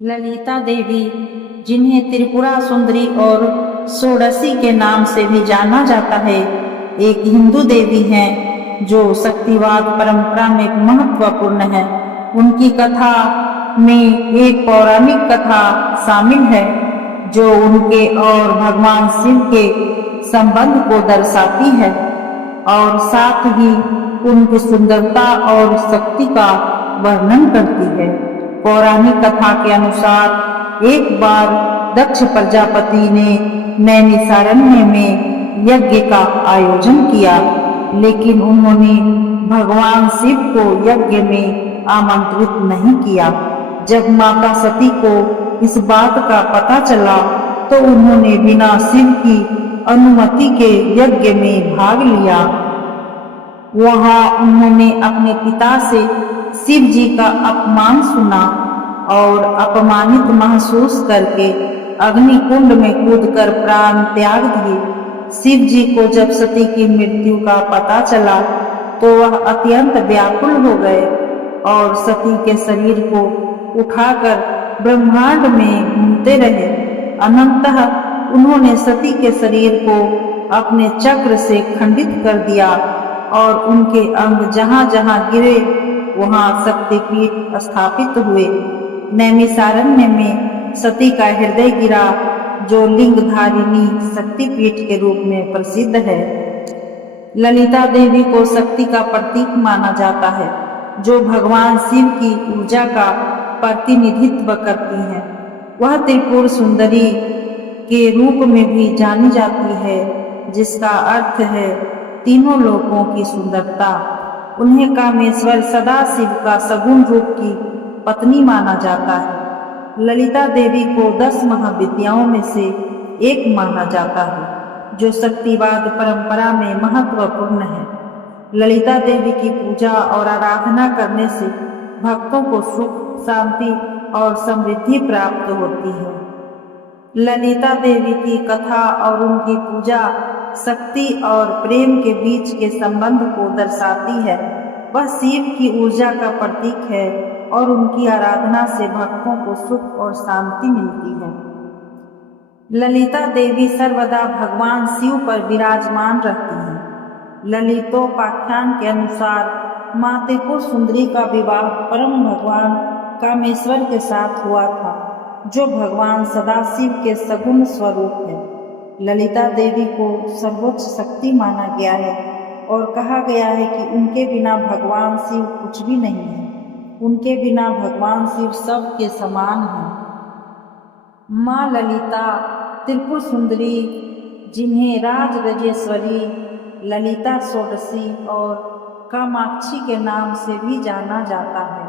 ललिता देवी, जिन्हें त्रिपुरा सुंदरी और षोडशी के नाम से भी जाना जाता है, एक हिंदू देवी हैं जो शक्तिवाद परंपरा में महत्वपूर्ण है। उनकी कथा में एक पौराणिक कथा शामिल है जो उनके और भगवान शिव के संबंध को दर्शाती है और साथ ही उनकी सुंदरता और शक्ति का वर्णन करती है। पौराणिक कथा के अनुसार एक बार दक्ष प्रजापति ने नैमिषारण्य में यज्ञ का आयोजन किया, लेकिन उन्होंने भगवान शिव को यज्ञ में आमंत्रित नहीं किया। जब माता सती को इस बात का पता चला तो उन्होंने बिना शिव की अनुमति के यज्ञ में भाग लिया। वहां उन्होंने अपने पिता से शिव जी का अपमान सुना और अपमानित महसूस करके अग्निकुंड में कूदकर प्राण त्याग दिए। शिव जी को जब सती की मृत्यु का पता चला तो वह अत्यंत व्याकुल हो गए और सती के शरीर को उठाकर ब्रह्मांड में घूमते रहे। अनंतः उन्होंने सती के शरीर को अपने चक्र से खंडित कर दिया और उनके अंग जहां जहां गिरे वहां शक्तिपीठ स्थापित हुए। नैमिषारण्य में सती का हृदय गिरा जो लिंगधारिणी शक्तिपीठ के रूप में प्रसिद्ध है। ललिता देवी को शक्ति का प्रतीक माना जाता है जो भगवान शिव की ऊर्जा का प्रतिनिधित्व करती है। वह त्रिपुर सुंदरी के रूप में भी जानी जाती है, जिसका अर्थ है तीनों लोकों की सुंदरता। उन्हें कामेश्वर सदाशिव का सगुण रूप की पत्नी माना जाता है। ललिता देवी को 10 महाविद्याओं में से एक माना जाता है जो शक्तिवाद परंपरा में महत्वपूर्ण है। ललिता देवी की पूजा और आराधना करने से भक्तों को सुख, शांति और समृद्धि प्राप्त होती है। ललिता देवी की कथा और उनकी पूजा शक्ति और प्रेम के बीच के संबंध को दर्शाती है। वह शिव की ऊर्जा का प्रतीक है और उनकी आराधना से भक्तों को सुख और शांति मिलती है। ललिता देवी सर्वदा भगवान शिव पर विराजमान रहती हैं। ललितोपाख्यान के अनुसार मां त्रिपुर सुंदरी का विवाह परम भगवान कामेश्वर के साथ हुआ था, जो भगवान सदाशिव के सगुण स्वरूप है। ललिता देवी को सर्वोच्च शक्ति माना गया है और कहा गया है कि उनके बिना भगवान शिव कुछ भी नहीं है। उनके बिना भगवान शिव सब के समान हैं। माँ ललिता त्रिपुर सुंदरी, जिन्हें राजराजेश्वरी, ललिता षोडशी और कामाक्षी के नाम से भी जाना जाता है,